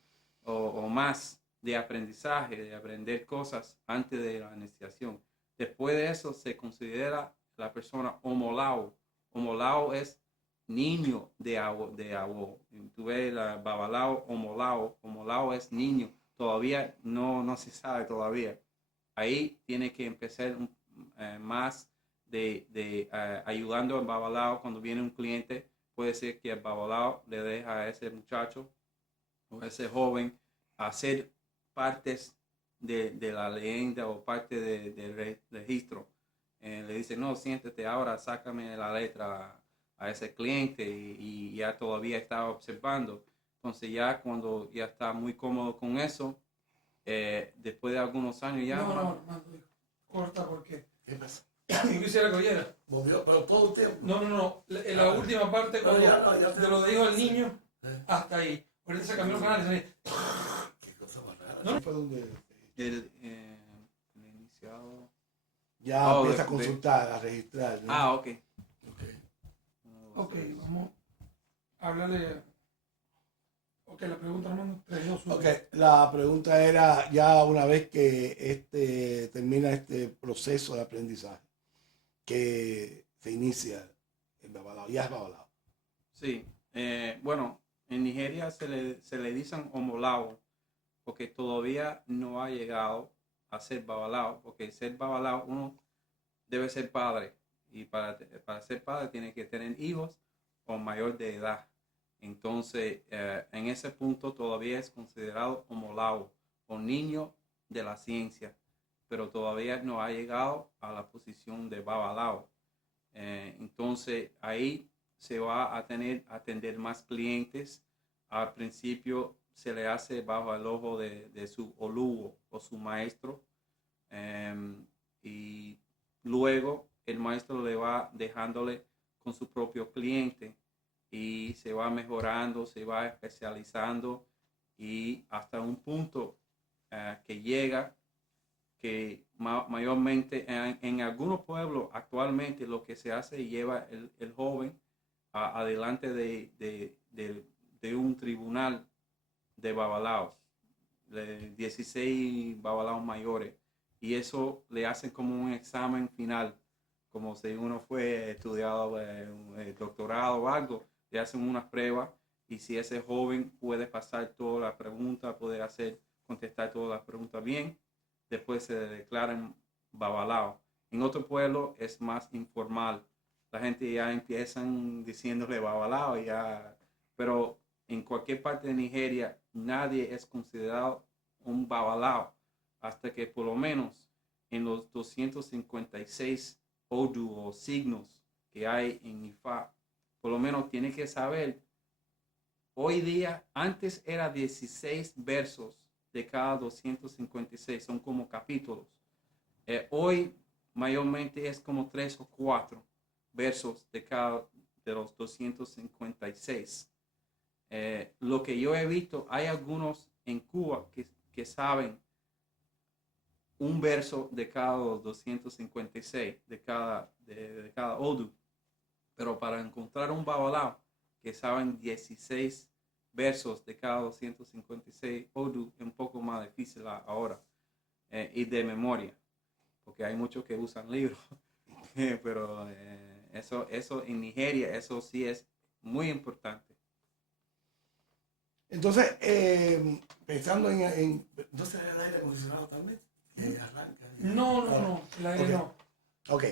o más de aprendizaje, de aprender cosas antes de la iniciación. Después de eso se considera la persona homolao. Homolao es niño de agua. Tú ves la babalao, homolao es niño. Todavía no se sabe todavía. Ahí tiene que empezar más de ayudando al babalao. Cuando viene un cliente, puede ser que el babalao le deja a ese muchacho o a ese joven hacer partes de la leyenda o parte del registro. Le dice, no, siéntate ahora, sácame la letra a ese cliente y ya todavía está observando. Entonces ya cuando ya está muy cómodo con eso, después de algunos años ya... No, Armando, corta porque ¿Qué pasa? yo quisiera que oyera. Movió, pero todo el tiempo. No. La última parte, cuando ya te lo dijo el niño, hasta ahí. Ahorita se cambió el canal y Qué cosa más rara. No. Fue donde El iniciado... ya empieza a consultar, a registrar, ¿no? Ok. Ok, vamos a hablarle. Ok, la pregunta, Armando. 3, 2, 1. Ok, la pregunta era ya una vez que termina este proceso de aprendizaje, que se inicia el babalao, ya es babalao. Sí, bueno, en Nigeria se le dicen homolao porque todavía no ha llegado a ser babalao, porque ser babalao uno debe ser padre y para ser padre tiene que tener hijos o mayor de edad. Entonces, en ese punto todavía es considerado homolao o niño de la ciencia, pero todavía no ha llegado a la posición de babalao. Entonces, ahí se va a atender más clientes. Al principio se le hace bajo el ojo de su olugo o su maestro y luego el maestro le va dejándole con su propio cliente y se va mejorando, se va especializando y hasta un punto que llega que mayormente en algunos pueblos actualmente lo que se hace es lleva el joven adelante de un tribunal de babalaos, de 16 babalaos mayores, y eso le hacen como un examen final, como si uno fue estudiado doctorado o algo, le hacen unas pruebas y si ese joven puede pasar todas las preguntas, puede contestar todas las preguntas bien, después se declaran babalao. En otro pueblo es más informal. La gente ya empiezan diciéndole babalao, pero en cualquier parte de Nigeria nadie es considerado un babalao hasta que por lo menos en los 256 odu o signos que hay en Ifá, por lo menos tiene que saber, hoy día, antes era 16 versos de cada 256, son como capítulos. Hoy mayormente es como 3 o 4 versos de cada de los 256. Lo que yo he visto, hay algunos en Cuba que saben un verso de cada 256, de cada Odu. Pero para encontrar un babalao que saben 16 versos de cada 256 Odu es un poco más difícil ahora, y de memoria, porque hay muchos que usan libros. Pero eso en Nigeria, eso sí es muy importante. Entonces, pensando entonces el aire acondicionado también, arranca. No, el aire Ok. no. Ok,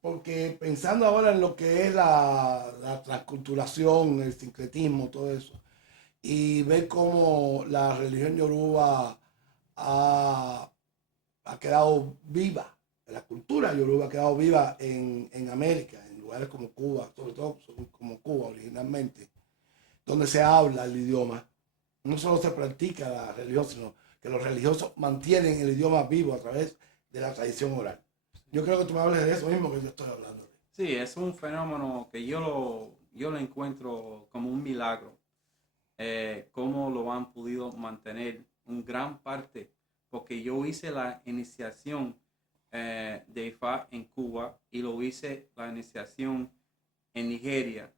porque pensando ahora en lo que es la transculturación, el sincretismo, todo eso, y ver cómo la religión yoruba ha quedado viva, la cultura yoruba ha quedado viva en América, en lugares como Cuba, sobre todo como Cuba originalmente, donde se habla el idioma. No solo se practica la religión, sino que los religiosos mantienen el idioma vivo a través de la tradición oral. Yo creo que tú me hables de eso mismo que yo estoy hablando. Sí, es un fenómeno que yo lo encuentro como un milagro. Cómo lo han podido mantener en gran parte, porque yo hice la iniciación de Ifá en Cuba y lo hice la iniciación en Nigeria.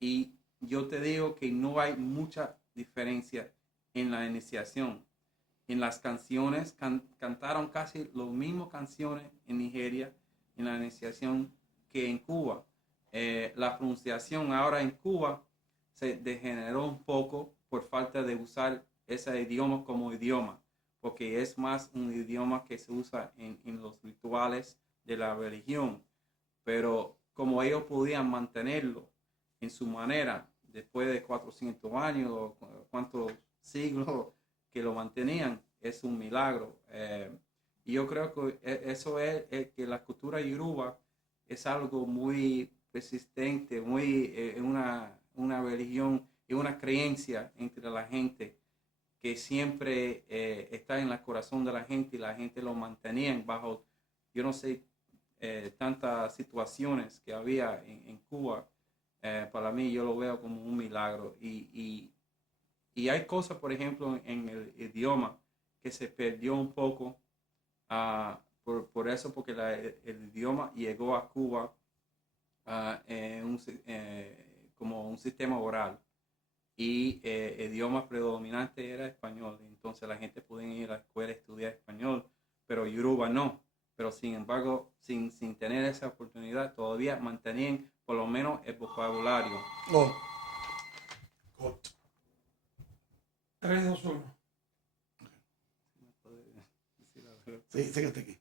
Y yo te digo que no hay mucha diferencia en la iniciación. En las canciones, cantaron casi las mismas canciones en Nigeria en la iniciación que en Cuba. La pronunciación ahora en Cuba se degeneró un poco por falta de usar ese idioma como idioma, porque es más un idioma que se usa en los rituales de la religión. Pero como ellos podían mantenerlo en su manera, después de 400 años o cuántos siglos que lo mantenían, es un milagro. Y yo creo que eso es que la cultura yoruba es algo muy persistente, muy una religión y una creencia entre la gente que siempre está en el corazón de la gente y la gente lo mantenía bajo, yo no sé, tantas situaciones que había en Cuba. Para mí yo lo veo como un milagro y hay cosas, por ejemplo, en el idioma que se perdió un poco por eso, porque el idioma llegó a Cuba como un sistema oral y el idioma predominante era español. Entonces la gente podía ir a la escuela a estudiar español, pero Yoruba no. Pero sin embargo, sin tener esa oportunidad, todavía mantenían por lo menos el vocabulario. Oh. Corto. 3, 2, 1. Sí, sé que está aquí.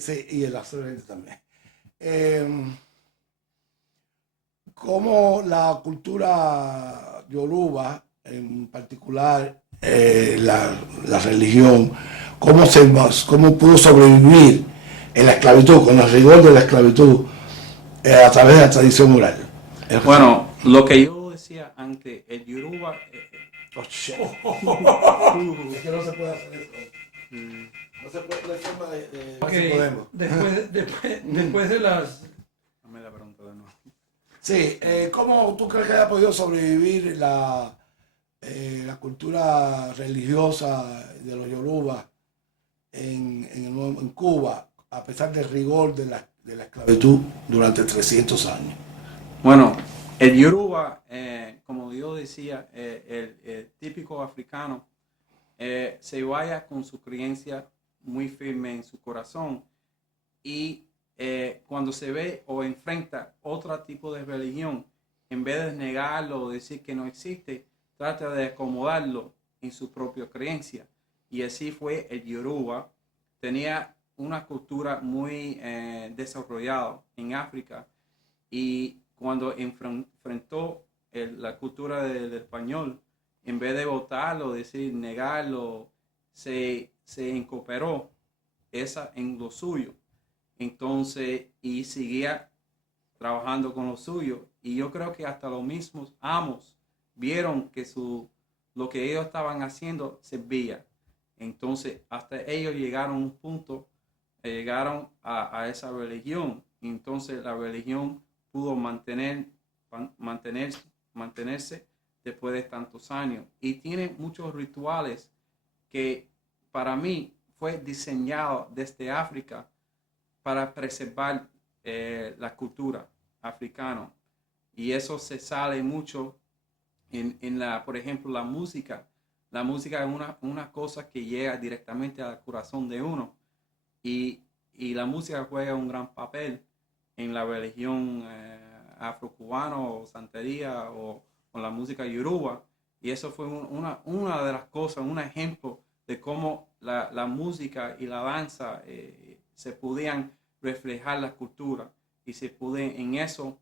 Sí, y el absolutamente también. Cómo la cultura yoruba, en particular la religión, cómo pudo sobrevivir en la esclavitud, con el rigor de la esclavitud, a través de la tradición oral. Bueno, lo que yo decía antes, el Yoruba... Oh, shit. Es que no se puede hacer eso. No se puede, no hay forma de Ok, si podemos. después de las... Dame la pregunta de nuevo. Sí, ¿cómo tú crees que haya podido sobrevivir la cultura religiosa de los yoruba en Cuba, a pesar del rigor de la esclavitud durante 300 años? Bueno, el Yoruba, como yo decía, el típico africano, se vaya con su creencia muy firme en su corazón y cuando se ve o enfrenta otro tipo de religión, en vez de negarlo o decir que no existe, trata de acomodarlo en su propia creencia. Y así fue el Yoruba. Tenía una cultura muy desarrollada en África y cuando enfrentó la cultura del español, en vez de votarlo, decir, negarlo, se incorporó esa en lo suyo. Entonces, y seguía trabajando con lo suyo. Y yo creo que hasta los mismos amos vieron que lo que ellos estaban haciendo servía. Entonces, hasta ellos llegaron a un punto, llegaron a esa religión. Entonces, la religión pudo mantenerse después de tantos años. Y tiene muchos rituales que para mí fue diseñado desde África para preservar la cultura africana. Y eso se sale mucho por ejemplo, la música. La música es una cosa que llega directamente al corazón de uno. Y la música juega un gran papel en la religión afrocubana o santería o la música yoruba. Y eso fue una de las cosas, un ejemplo de cómo la música y la danza se podían reflejar la cultura. Y se podían, en eso,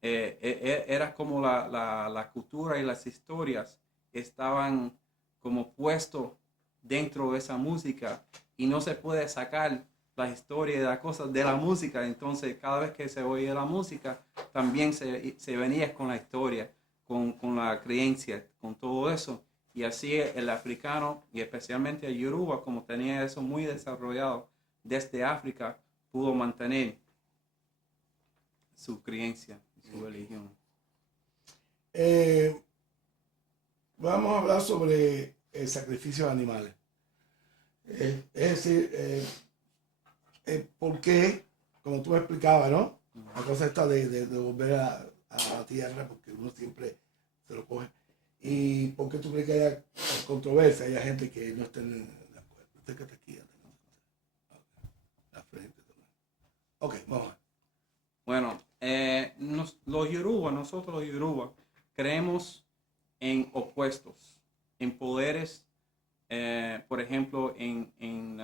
era como la cultura y las historias estaban como puestos dentro de esa música y no se puede sacar la historia y las cosas de la música. Entonces, cada vez que se oía la música, también se venía con la historia, con la creencia, con todo eso. Y así el africano, y especialmente el yoruba, como tenía eso muy desarrollado desde África, pudo mantener su creencia, su religión. Vamos a hablar sobre el sacrificio de animales. Es decir, ¿por qué? Como tú me explicabas, ¿no? La cosa está de volver a la tierra, porque uno siempre se lo coge. ¿Y por qué tú crees que haya controversia? Hay gente que no esté de acuerdo. Usted que está aquí. La frente también. Ok, vamos a ver. Bueno, nosotros los yoruba, creemos en opuestos, en poderes, por ejemplo, en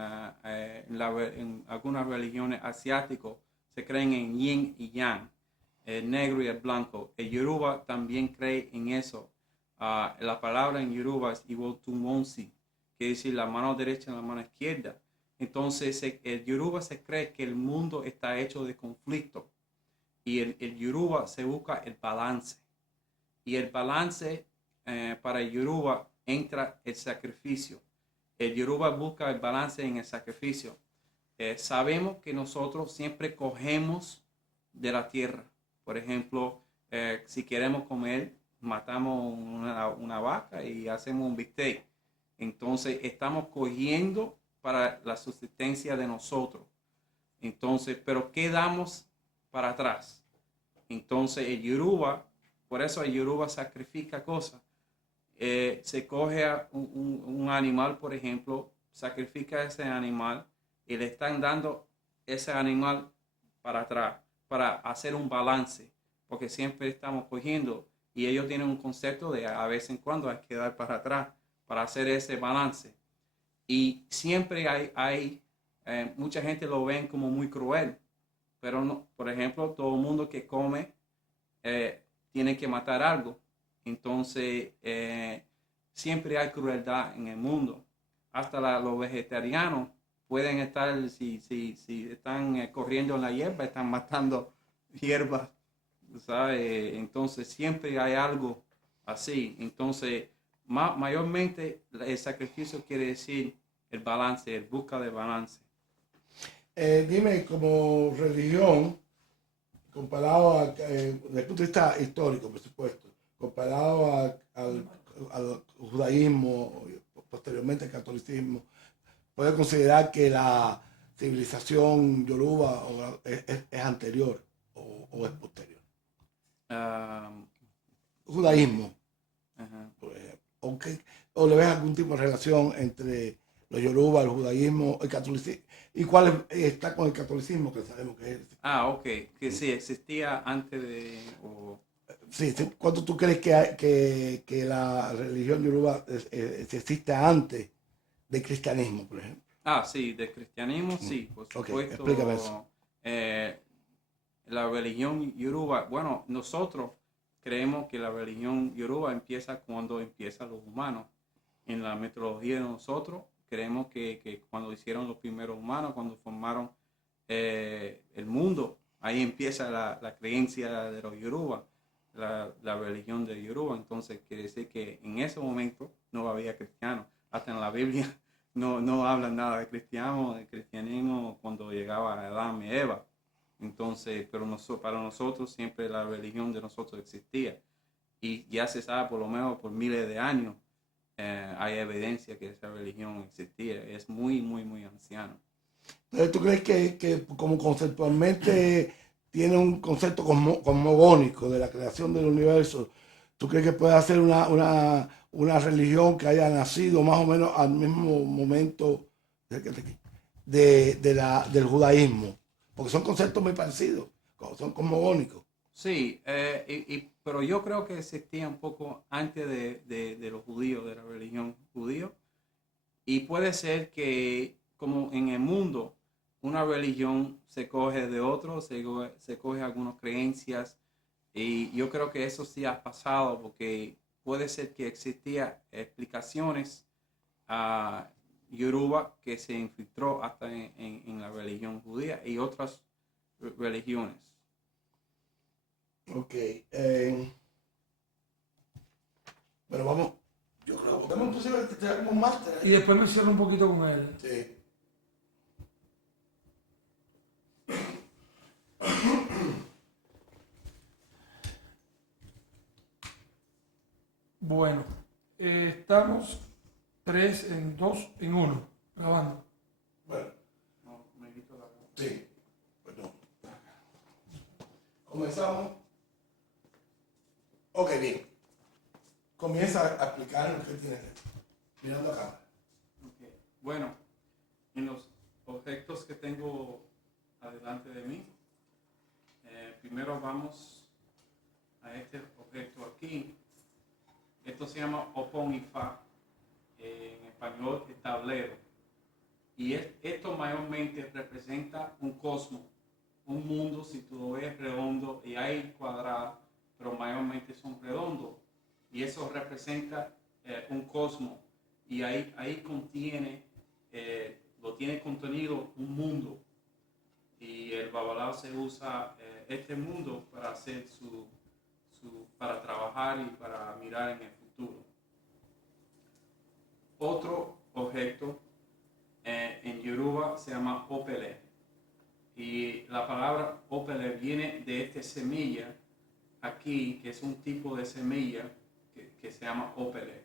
algunas religiones asiáticas se creen en yin y yang, el negro y el blanco. El yoruba también cree en eso. La palabra en yoruba es iwotumonsi, que es decir la mano derecha y la mano izquierda. Entonces, el yoruba se cree que el mundo está hecho de conflicto. Y el yoruba se busca el balance. Y el balance para el yoruba entra el sacrificio. El yoruba busca el balance en el sacrificio. Sabemos que nosotros siempre cogemos de la tierra. Por ejemplo, si queremos comer, matamos una vaca y hacemos un bistec. Entonces estamos cogiendo para la subsistencia de nosotros. Entonces, pero ¿qué damos para atrás? Entonces el yoruba, por eso el yoruba sacrifica cosas. Se coge a un animal, por ejemplo, sacrifica ese animal y le están dando ese animal para atrás, para hacer un balance, porque siempre estamos cogiendo y ellos tienen un concepto de a vez en cuando hay que dar para atrás para hacer ese balance. Y siempre hay mucha gente lo ven como muy cruel, pero no, por ejemplo, todo el mundo que come tiene que matar algo. Entonces, siempre hay crueldad en el mundo. Hasta los vegetarianos pueden estar, si están corriendo en la hierba, están matando hierbas, ¿sabes? Entonces, siempre hay algo así. Entonces, mayormente el sacrificio quiere decir el balance, el busca de balance. Dime, como religión, comparado desde el punto de vista histórico, por supuesto, comparado al judaísmo, posteriormente al catolicismo, ¿puede considerar que la civilización yoruba es anterior o es posterior? Judaísmo, por ejemplo. ¿O le ves algún tipo de relación entre los yoruba, el judaísmo, el catolicismo? ¿Y cuál está con el catolicismo, que sabemos que es? Ok, que sí, existía antes de... Sí, ¿cuánto tú crees que la religión yoruba existe antes del cristianismo, por ejemplo? Sí, del cristianismo, sí, por supuesto. Okay, explícame eso. La religión yoruba, bueno, nosotros creemos que la religión yoruba empieza cuando empiezan los humanos. En la metodología de nosotros, creemos que cuando hicieron los primeros humanos, cuando formaron el mundo, ahí empieza la creencia de los Yoruba, la religión de Yoruba. Entonces quiere decir que en ese momento no había cristianos. Hasta en la Biblia no habla nada de cristianismo cuando llegaba Adán y Eva. Entonces, pero para nosotros siempre la religión de nosotros existía. Y ya se sabe por lo menos por miles de años, hay evidencia que esa religión existía. Es muy, muy, muy anciano. Entonces, ¿tú crees que como conceptualmente tiene un concepto cosmogónico de la creación del universo? ¿Tú crees que puede ser una religión que haya nacido más o menos al mismo momento del judaísmo? Porque son conceptos muy parecidos, son cosmogónicos. Sí, pero yo creo que existía un poco antes de los judíos, de la religión judía. Y puede ser que, como en el mundo, una religión se coge de otro, se coge algunas creencias. Y yo creo que eso sí ha pasado, porque puede ser que existían explicaciones a Yoruba que se infiltró hasta en la religión judía y otras religiones. Ok. Pero vamos, yo creo que podemos posible tener como un máster. Y después me cierro un poquito con él. Sí. Bueno, estamos 3 en 2 en 1, grabando. Bueno, No, me quito la... sí. Perdón. Comenzamos. Ok, bien. Comienza a explicar lo que tienes mirando acá. Okay. Bueno, en los objetos que tengo adelante de mí, primero vamos a este objeto aquí. Esto se llama Opon Ifa, en español es tablero. Y esto mayormente representa un cosmos, un mundo, si tú lo ves redondo, y hay cuadrados, pero mayormente son redondos. Y eso representa un cosmos. Y ahí contiene, lo tiene contenido un mundo. Y el Babalao se usa este mundo para hacer para trabajar y para mirar en el futuro. Otro objeto en Yoruba se llama opele. Y la palabra opele viene de esta semilla aquí, que es un tipo de semilla que se llama opele.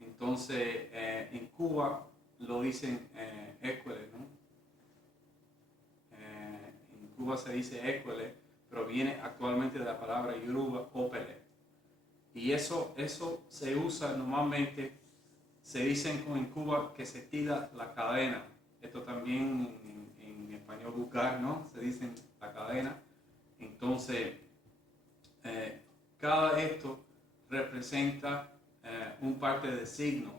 Entonces, en Cuba lo dicen écuele, ¿no? En Cuba se dice écuele, pero viene actualmente de la palabra Yoruba opele. Y eso se usa normalmente, se dicen en Cuba que se tira la cadena. Esto también en español vulgar, ¿no? Se dice la cadena. Entonces, cada esto representa un parte de signo.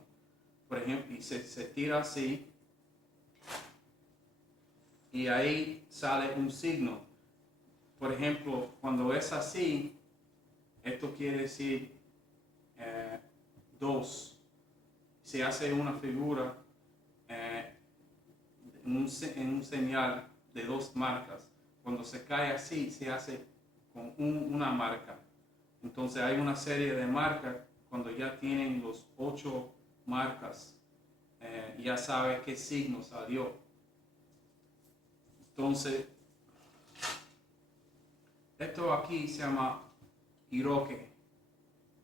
Por ejemplo, y se tira así, y ahí sale un signo. Por ejemplo, cuando es así, esto quiere decir 2. Se hace una figura en un señal de 2 marcas. Cuando se cae así, se hace con una marca. Entonces hay una serie de marcas. Cuando ya tienen los 8 marcas, ya sabe qué signo salió. Entonces, esto aquí se llama iroque.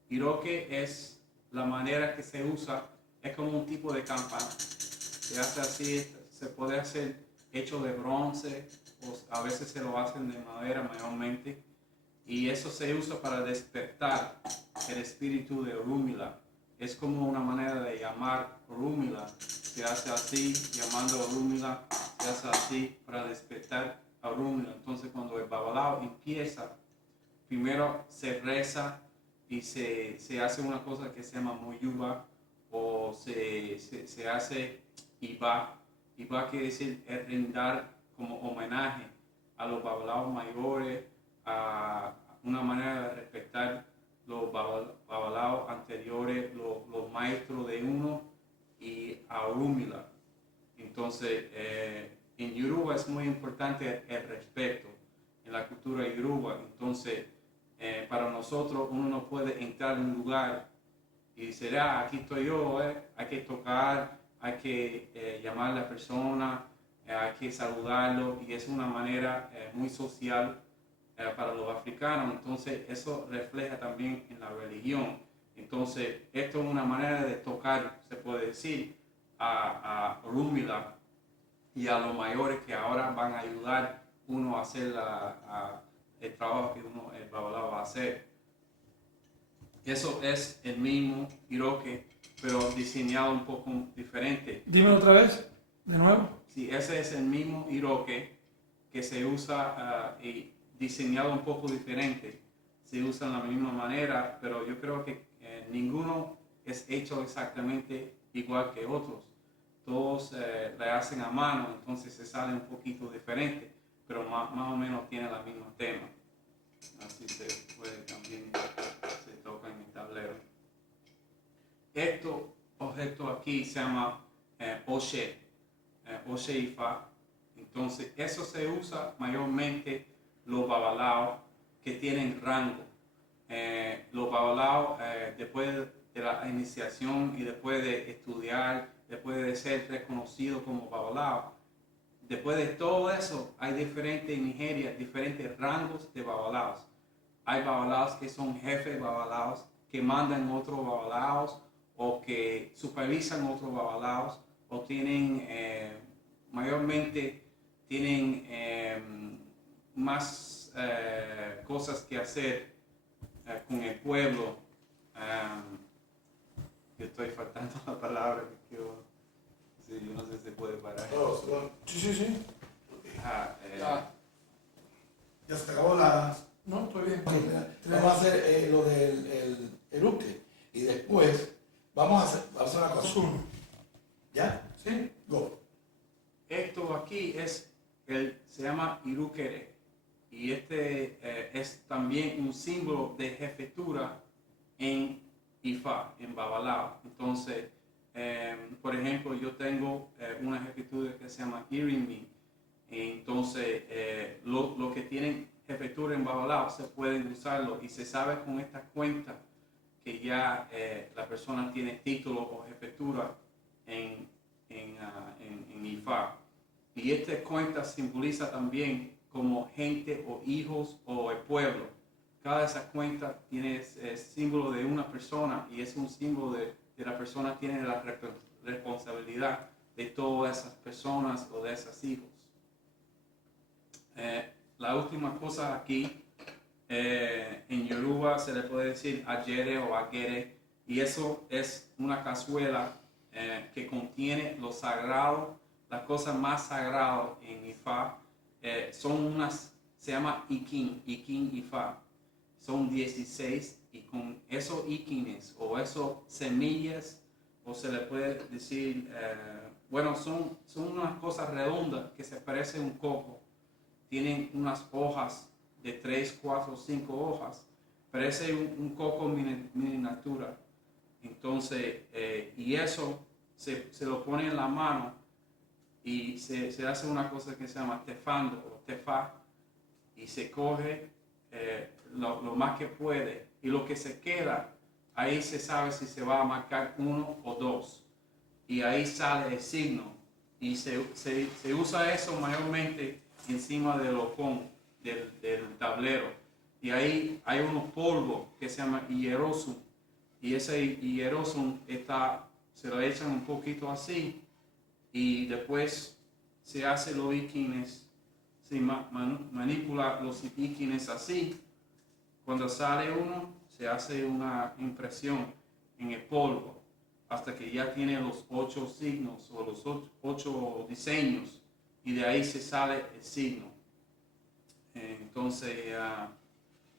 Iroque es la manera que se usa, es como un tipo de campana. Se hace así, se puede hacer hecho de bronce, o a veces se lo hacen de madera mayormente. Y eso se usa para despertar el espíritu de Orunmila. Es como una manera de llamar Orunmila. Se hace así, llamando a Orunmila, se hace así para despertar a Orunmila. Entonces cuando el Babalao empieza, primero se reza y se hace una cosa que se llama Moyuba, o se hace Iba. Iba quiere decir brindar como homenaje a los babalaos mayores, a una manera de respetar los babalaos anteriores, los maestros de uno, y a Orunmila. Entonces, en Yoruba es muy importante el respeto. en la cultura yoruba. Entonces, para nosotros uno no puede entrar en un lugar y decir, aquí estoy yo, hay que tocar, hay que llamar a la persona, hay que saludarlo, y es una manera muy social para los africanos. Entonces eso refleja también en la religión. Entonces esto es una manera de tocar, se puede decir, a Orunmila y a los mayores que ahora van a ayudar uno a hacer el trabajo que uno, el babalao, va a hacer. Eso es el mismo Iroque, pero diseñado un poco diferente. Dímelo otra vez, de nuevo. Sí, ese es el mismo Iroque que se usa y diseñado un poco diferente. Se usa de la misma manera, pero yo creo que ninguno es hecho exactamente igual que otros. Todos le hacen a mano, entonces se sale un poquito diferente, pero más o menos tiene el mismo tema. Así se puede también, se toca en el tablero. Este objeto aquí se llama Oshe, Oshe Ifa. Entonces eso se usa mayormente los babalaos que tienen rango. Los babalaos después de la iniciación y después de estudiar, después de ser reconocido como babalao, después de todo eso, hay en Nigeria diferentes rangos de babalaos. Hay babalaos que son jefes babalaos, que mandan otros babalaos o que supervisan otros babalaos, o tienen, mayormente, tienen más cosas que hacer con el pueblo. Que estoy faltando la palabra, que yo no sé si se puede parar. Sí. Ya se te acabó la... No, estoy bien. Vamos a hacer lo del el eructe y después vamos a hacer una cosa. Es uno. ¿Ya? ¿Sí? Go. Esto aquí se llama Irukere, y este es también un símbolo de jefatura en Ifa, en Babalao. Entonces, por ejemplo, yo tengo una jefatura que se llama Irimi. Entonces, los que tienen jefatura en Babalao se pueden usarlo, y se sabe con esta cuenta que ya la persona tiene título o jefatura en Ifa. Y esta cuenta simboliza también como gente o hijos o el pueblo. Cada de esas cuentas tiene el símbolo de una persona, y es un símbolo de la persona que tiene la responsabilidad de todas esas personas o de esos hijos. La última cosa aquí, en Yoruba se le puede decir ayere o agere, y eso es una cazuela que contiene lo sagrado, las cosas más sagradas en Ifa. Se llama Ikin Ifa. Son 16, y con esos ikines o esos semillas, o se le puede decir, son unas cosas redondas que se parecen a un coco. Tienen unas hojas de 3, 4, 5 hojas. Parece un coco miniatura. Entonces, y eso se lo pone en la mano, y se hace una cosa que se llama tefando o tefá, y se coge lo más que puede, y lo que se queda, ahí se sabe si se va a marcar 1 o 2, y ahí sale el signo, y se usa eso mayormente encima del ocón del tablero, y ahí hay unos polvos que se llama hierosum, y ese hierosum se lo echan un poquito así, y después se hace los ikines, se manipula los ikines así. Cuando sale uno, se hace una impresión en el polvo hasta que ya tiene los 8 signos o los 8 diseños, y de ahí se sale el signo. Entonces,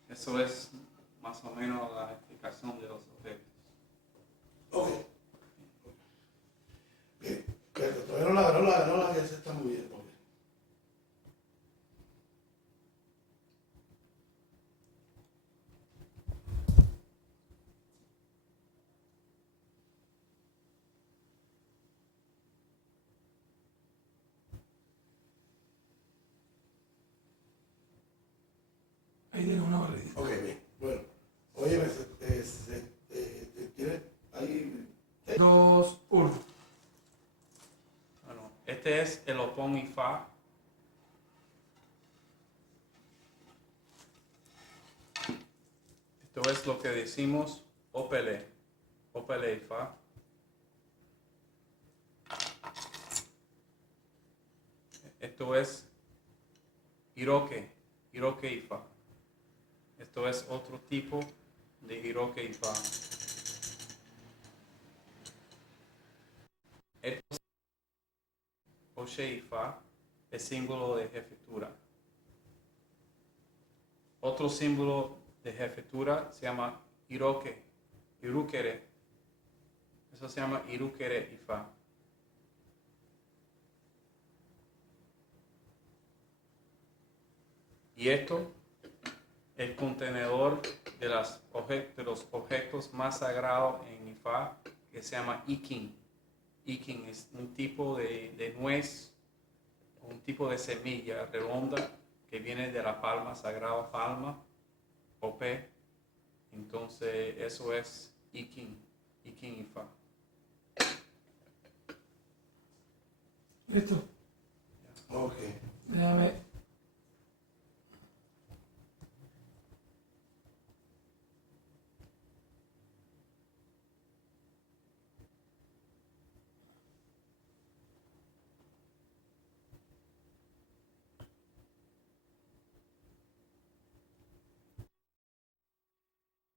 eso es más o menos la explicación de los objetos. Ok. Bien. Que todavía no la que se está muy bien. es el opón y fa. Esto es lo que decimos opele y fa. Esto es iroque y fa. Esto es otro tipo de iroque y fa. Esto es oche y fa, el símbolo de jefatura. Otro símbolo de jefatura se llama irukere. Eso se llama irukere y fa. Y esto, el contenedor de los objetos más sagrados en Ifá, que se llama Ikin. Ikin es un tipo de nuez, un tipo de semilla redonda que viene de la palma sagrada, palma, Ope. Entonces, eso es Ikin Ifá. Listo. Ok. Déjame